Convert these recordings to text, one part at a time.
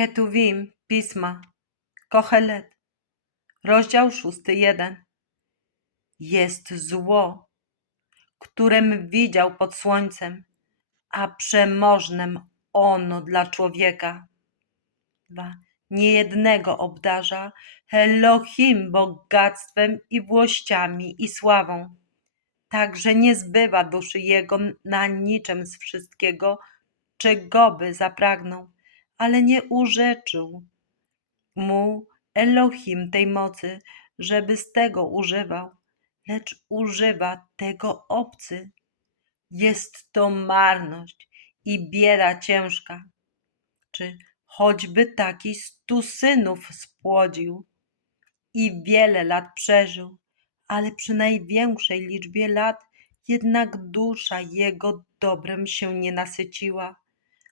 Ketuvim, Pisma, Kohelet, rozdział szósty, jeden. Jest zło, którym widział pod słońcem, a przemożnym ono dla człowieka. Dwa. Niejednego obdarza Elohim bogactwem i włościami i sławą. Także nie zbywa duszy jego na niczym z wszystkiego, czego by zapragnął, ale nie urzeczył mu Elohim tej mocy, żeby z tego używał, lecz używa tego obcy. Jest to marność i bieda ciężka. Czy choćby taki stu synów spłodził i wiele lat przeżył, ale przy największej liczbie lat jednak dusza jego dobrem się nie nasyciła,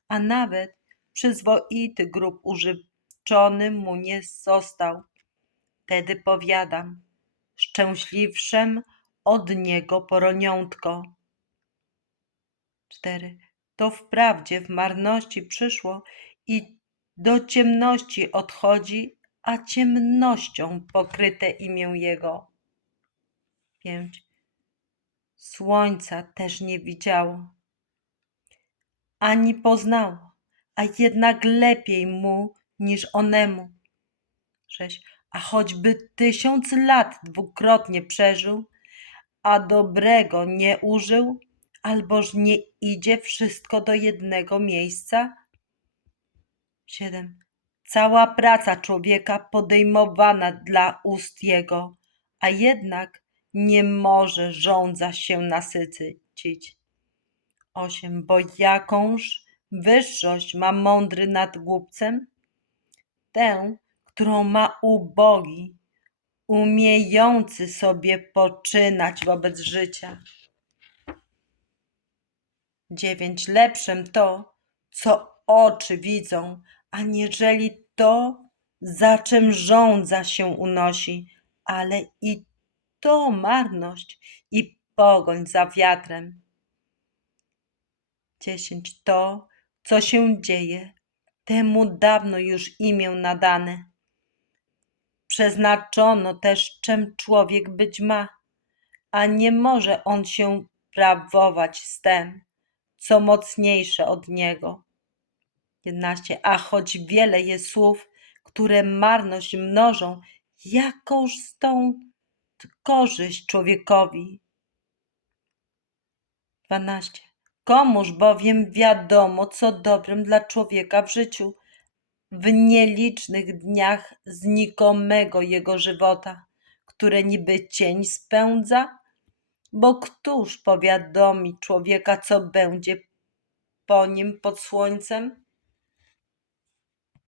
a nawet przyzwoity grób użyczony mu nie został. Wtedy powiadam, szczęśliwszem od niego poroniątko. 4. To wprawdzie w marności przyszło i do ciemności odchodzi, a ciemnością pokryte imię Jego. 5. Słońca też nie widziało, ani poznało, a jednak lepiej mu niż onemu. 6. A choćby tysiąc lat dwukrotnie przeżył, a dobrego nie użył, alboż nie idzie wszystko do jednego miejsca? 7. Cała praca człowieka podejmowana dla ust jego, a jednak nie może żądza się nasycić. 8. Bo jakąż wyższość ma mądry nad głupcem? Tę, którą ma ubogi, umiejący sobie poczynać wobec życia. 9. Lepszym to, co oczy widzą, aniżeli to, za czym żądza się unosi, ale i to marność i pogoń za wiatrem. 10. To, co się dzieje, temu dawno już imię nadane. Przeznaczono też, czym człowiek być ma, a nie może on się prawować z tem, co mocniejsze od niego. 11. A choć wiele jest słów, które marność mnożą, jakąż stąd korzyść człowiekowi? 12. Komuż bowiem wiadomo, co dobrym dla człowieka w życiu, w nielicznych dniach znikomego jego żywota, które niby cień spędza? Bo któż powiadomi człowieka, co będzie po nim pod słońcem?